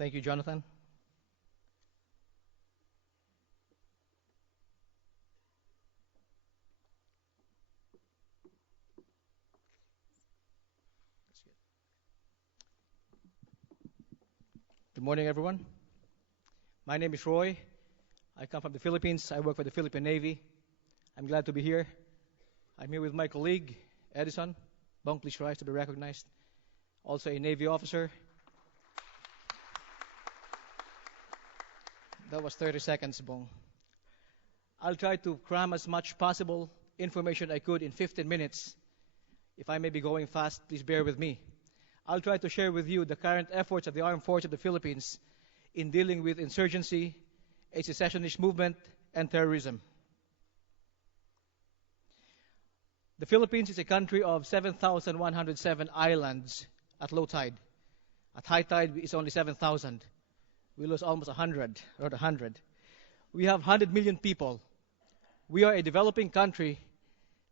Thank you, Jonathan. Good morning, everyone. My name is Roy. I come from the Philippines. I work for the Philippine Navy. I'm glad to be here. I'm here with my colleague, Edison. Bong, please rise to be recognized. Also a Navy officer. That was 30 seconds, Bong. I'll try to cram as much possible information I could in 15 minutes. If I may be going fast, please bear with me. I'll try to share with you the current efforts of the Armed Forces of the Philippines in dealing with insurgency, a secessionist movement, and terrorism. The Philippines is a country of 7,107 islands at low tide. At high tide, it's only 7,000. We lose almost 100, around 100. We have 100 million people. We are a developing country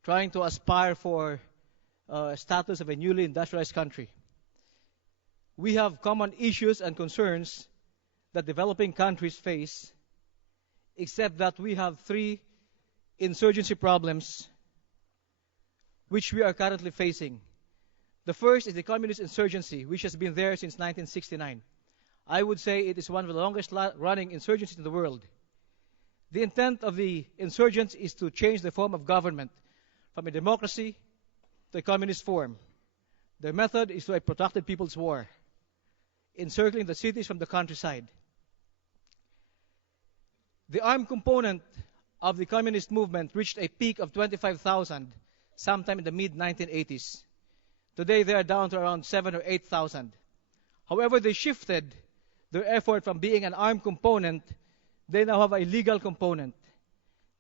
trying to aspire for status of a newly industrialized country. We have common issues and concerns that developing countries face, except that we have three insurgency problems which we are currently facing. The first is the communist insurgency, which has been there since 1969. I would say it is one of the longest running insurgencies in the world. The intent of the insurgents is to change the form of government from a democracy to a communist form. Their method is to a protracted people's war, encircling the cities from the countryside. The armed component of the communist movement reached a peak of 25,000 sometime in the mid-1980s. Today they are down to around 7,000 or 8,000. However, they shifted their effort from being an armed component. They now have a legal component.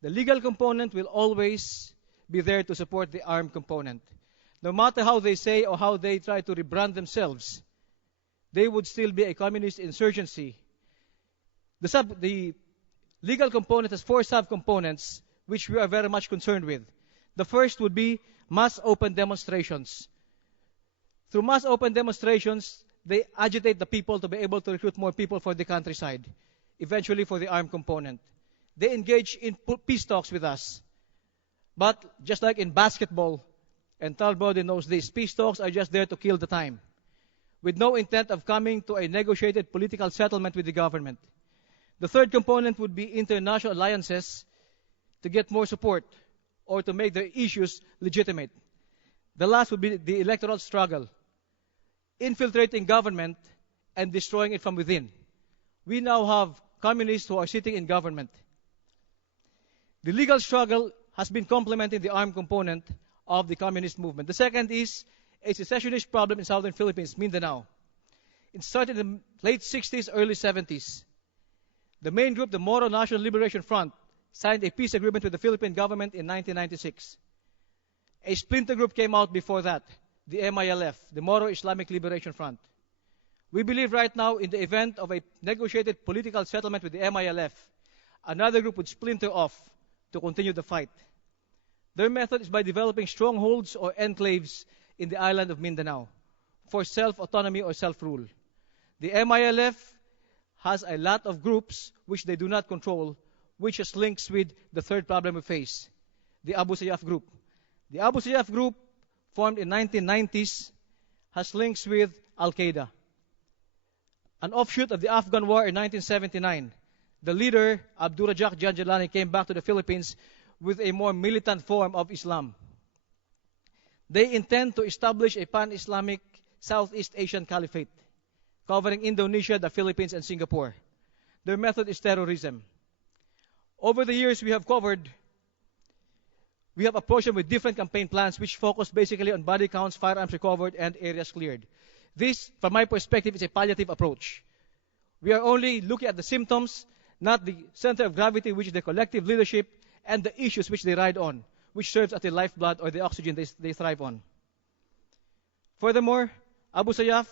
The legal component will always be there to support the armed component. No matter how they say or how they try to rebrand themselves, they would still be a communist insurgency. The legal component has four sub-components which we are very much concerned with. The first would be mass open demonstrations. Through mass open demonstrations, they agitate the people to be able to recruit more people for the countryside, eventually for the armed component. They engage in peace talks with us. But just like in basketball, and Talbot knows this, peace talks are just there to kill the time, with no intent of coming to a negotiated political settlement with the government. The third component would be international alliances to get more support or to make their issues legitimate. The last would be the electoral struggle, infiltrating government and destroying it from within. We now have communists who are sitting in government. The legal struggle has been complementing the armed component of the communist movement. The second is a secessionist problem in southern Philippines, Mindanao. It started in the late 60s, early 70s. The main group, the Moro National Liberation Front, signed a peace agreement with the Philippine government in 1996. A splinter group came out before that, the MILF, the Moro Islamic Liberation Front. We believe right now, in the event of a negotiated political settlement with the MILF, another group would splinter off to continue the fight. Their method is by developing strongholds or enclaves in the island of Mindanao for self-autonomy or self-rule. The MILF has a lot of groups which they do not control, which has links with the third problem we face, the Abu Sayyaf group. The Abu Sayyaf group, formed in 1990s, has links with Al-Qaeda. An offshoot of the Afghan war in 1979, the leader, Abdurrajak Janjalani, came back to the Philippines with a more militant form of Islam. They intend to establish a pan-Islamic Southeast Asian caliphate, covering Indonesia, the Philippines, and Singapore. Their method is terrorism. Over the years, we have approached them with different campaign plans which focus basically on body counts, firearms recovered, and areas cleared. This, from my perspective, is a palliative approach. We are only looking at the symptoms, not the center of gravity, which is the collective leadership and the issues which they ride on, which serves as the lifeblood or the oxygen they thrive on. Furthermore, Abu Sayyaf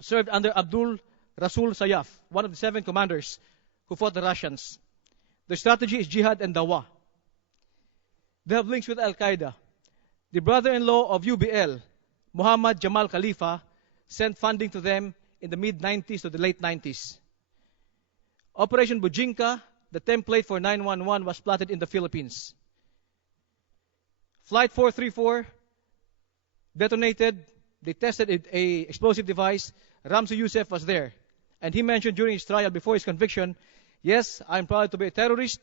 served under Abdul Rasul Sayyaf, one of the 7 commanders who fought the Russians. Their strategy is jihad and dawah. They have links with Al-Qaeda. The brother-in-law of UBL, Muhammad Jamal Khalifa, sent funding to them in the mid-90s to the late 90s. Operation Bujinka, the template for 911, was plotted in the Philippines. Flight 434 detonated. They tested a explosive device. Ramzi Youssef was there. And he mentioned during his trial before his conviction, yes, I'm proud to be a terrorist,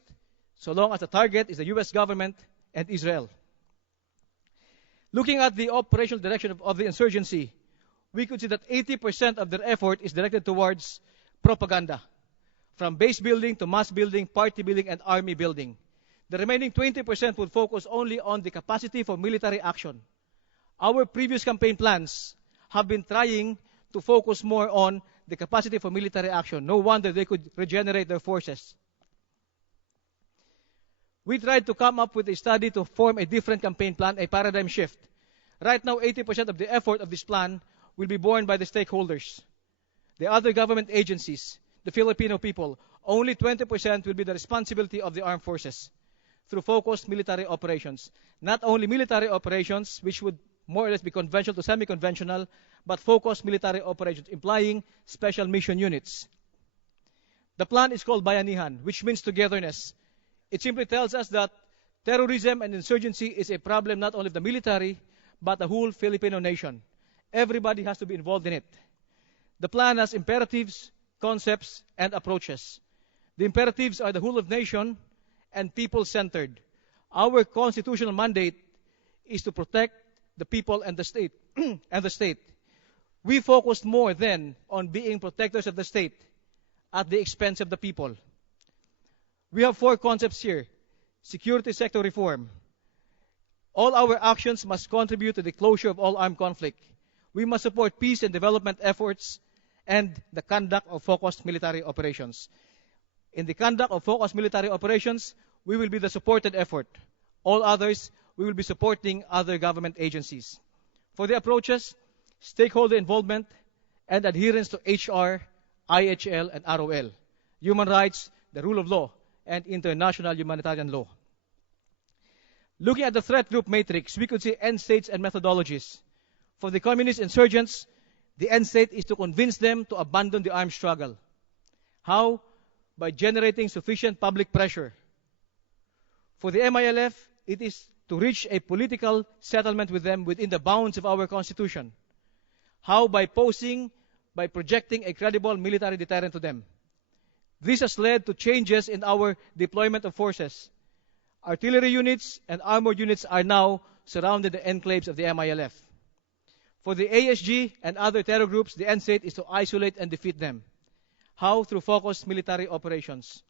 so long as the target is the U.S. government and Israel. Looking at the operational direction of the insurgency, we could see that 80% of their effort is directed towards propaganda, from base building to mass building, party building, and army building. The remaining 20% would focus only on the capacity for military action. Our previous campaign plans have been trying to focus more on the capacity for military action. No wonder they could regenerate their forces. We tried to come up with a study to form a different campaign plan, a paradigm shift. Right now, 80% of the effort of this plan will be borne by the stakeholders, the other government agencies, the Filipino people. Only 20% will be the responsibility of the armed forces through focused military operations. Not only military operations, which would more or less be conventional to semi-conventional, but focused military operations, implying special mission units. The plan is called Bayanihan, which means togetherness. It simply tells us that terrorism and insurgency is a problem not only of the military, but the whole Filipino nation. Everybody has to be involved in it. The plan has imperatives, concepts, and approaches. The imperatives are the whole of nation and people-centered. Our constitutional mandate is to protect the people and the state. and the state. We focused more then on being protectors of the state at the expense of the people. We have 4 concepts here. Security sector reform. All our actions must contribute to the closure of all armed conflict. We must support peace and development efforts and the conduct of focused military operations. In the conduct of focused military operations, we will be the supported effort. All others, we will be supporting other government agencies. For the approaches, stakeholder involvement and adherence to HR, IHL, and ROL, human rights, the rule of law, and international humanitarian law. Looking at the threat group matrix, we could see end states and methodologies. For the communist insurgents, the end state is to convince them to abandon the armed struggle. How? By generating sufficient public pressure. For the MILF, it is to reach a political settlement with them within the bounds of our constitution. How? By projecting a credible military deterrent to them. This has led to changes in our deployment of forces. Artillery units and armored units are now surrounding the enclaves of the MILF. For the ASG and other terror groups, the end state is to isolate and defeat them. How? Through focused military operations.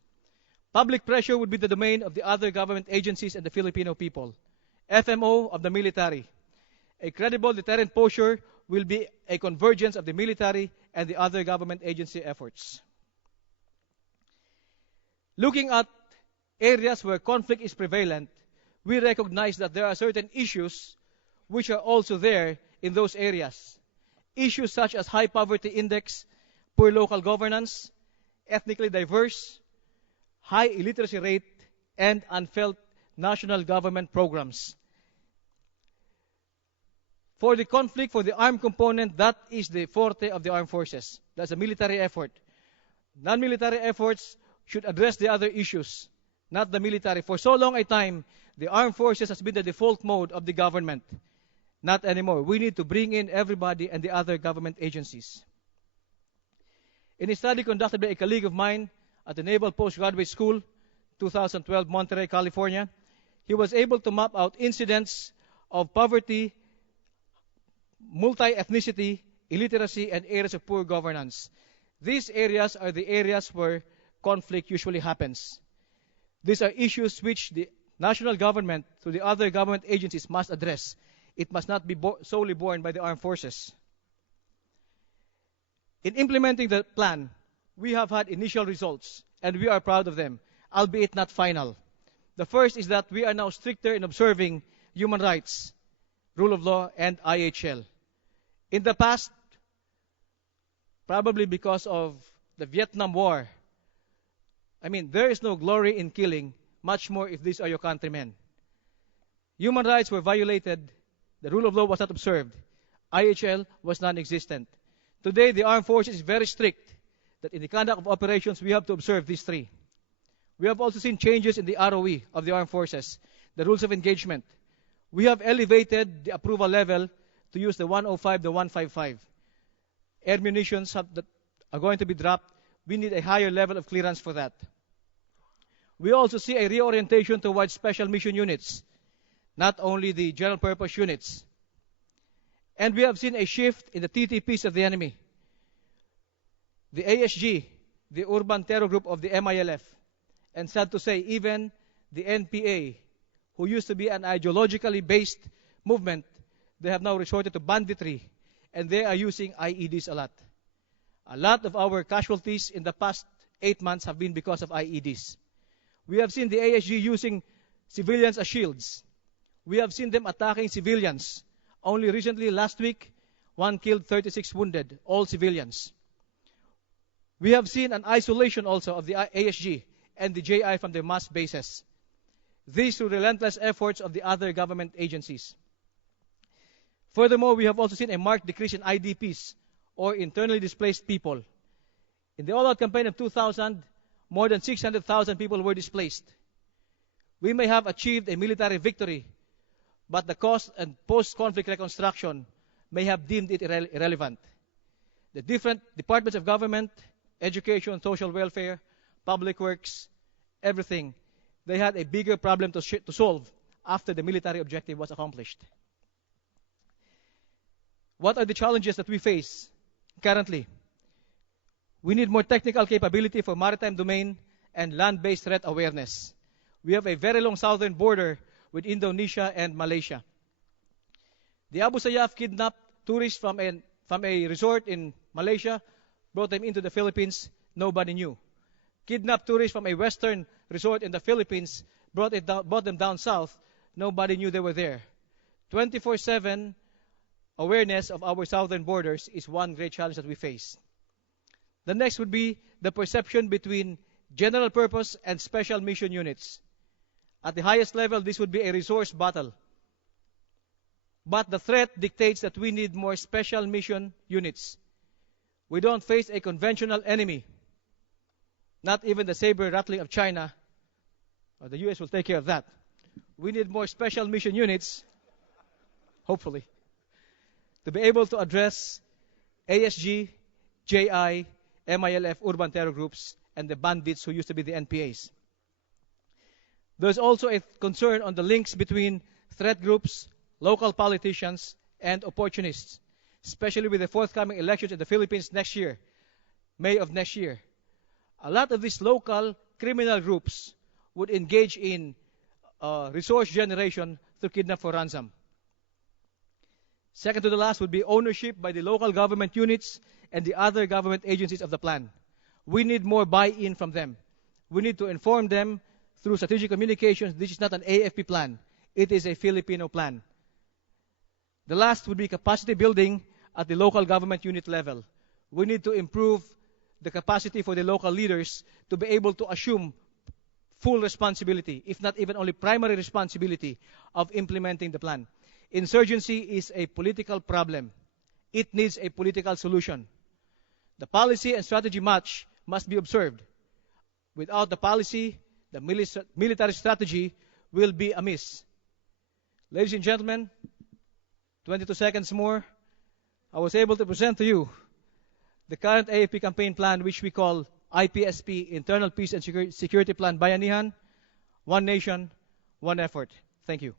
Public pressure would be the domain of the other government agencies and the Filipino people. FMO of the military. A credible deterrent posture will be a convergence of the military and the other government agency efforts. Looking at areas where conflict is prevalent, we recognize that there are certain issues which are also there in those areas. Issues such as high poverty index, poor local governance, ethnically diverse, high illiteracy rate, and unfelt national government programs. For the conflict, for the armed component, that is the forte of the armed forces. That's a military effort. Non-military efforts should address the other issues, not the military. For so long a time, the armed forces has been the default mode of the government. Not anymore. We need to bring in everybody and the other government agencies. In a study conducted by a colleague of mine at the Naval Postgraduate School, 2012, Monterey, California, he was able to map out incidents of poverty, multi-ethnicity, illiteracy, and areas of poor governance. These areas are the areas where conflict usually happens. These are issues which the national government, through the other government agencies, must address. It must not be solely borne by the armed forces. In implementing the plan, we have had initial results, and we are proud of them, albeit not final. The first is that we are now stricter in observing human rights, rule of law, and IHL. In the past, probably because of the Vietnam War, there is no glory in killing, much more if these are your countrymen. Human rights were violated. The rule of law was not observed. IHL was non-existent. Today, the armed forces is very strict that in the conduct of operations, we have to observe these three. We have also seen changes in the ROE of the armed forces, the rules of engagement. We have elevated the approval level to use the 105, the 155. Air munitions that are going to be dropped. We need a higher level of clearance for that. We also see a reorientation towards special mission units, not only the general purpose units. And we have seen a shift in the TTPs of the enemy. The ASG, the urban terror group of the MILF, and sad to say, even the NPA, who used to be an ideologically based movement, they have now resorted to banditry, and they are using IEDs a lot. A lot of our casualties in the past 8 months have been because of IEDs. We have seen the ASG using civilians as shields. We have seen them attacking civilians. Only recently, last week, 1 killed, 36 wounded, all civilians. We have seen an isolation also of the ASG and the JI from their mass bases. These through relentless efforts of the other government agencies. Furthermore, we have also seen a marked decrease in IDPs, or internally displaced people. In the all-out campaign of 2000, more than 600,000 people were displaced. We may have achieved a military victory, but the cost and post-conflict reconstruction may have deemed it irrelevant. The different departments of government, education, social welfare, public works, everything, they had a bigger problem to solve after the military objective was accomplished. What are the challenges that we face currently? We need more technical capability for maritime domain and land-based threat awareness. We have a very long southern border with Indonesia and Malaysia. The Abu Sayyaf kidnapped tourists from a resort in Malaysia, brought them into the Philippines, nobody knew. Kidnapped tourists from a western resort in the Philippines, brought them down south, nobody knew they were there. 24/7 awareness of our southern borders is one great challenge that we face. The next would be the perception between general purpose and special mission units. At the highest level, this would be a resource battle. But the threat dictates that we need more special mission units. We don't face a conventional enemy. Not even the saber rattling of China. Or the US will take care of that. We need more special mission units, hopefully, to be able to address ASG, JI, MILF, urban terror groups, and the bandits who used to be the NPAs. There's also a concern on the links between threat groups, local politicians, and opportunists, especially with the forthcoming elections in the Philippines next year, May of next year. A lot of these local criminal groups would engage in resource generation through kidnap for ransom. Second to the last would be ownership by the local government units and the other government agencies of the plan. We need more buy-in from them. We need to inform them through strategic communications. This is not an AFP plan. It is a Filipino plan. The last would be capacity building at the local government unit level. We need to improve the capacity for the local leaders to be able to assume full responsibility, if not even only primary responsibility, of implementing the plan. Insurgency is a political problem. It needs a political solution. The policy and strategy match must be observed. Without the policy, the military strategy will be amiss. Ladies and gentlemen, 22 seconds more. I was able to present to you the current AFP campaign plan, which we call IPSP, Internal Peace and Security Plan Bayanihan, One Nation, One Effort. Thank you.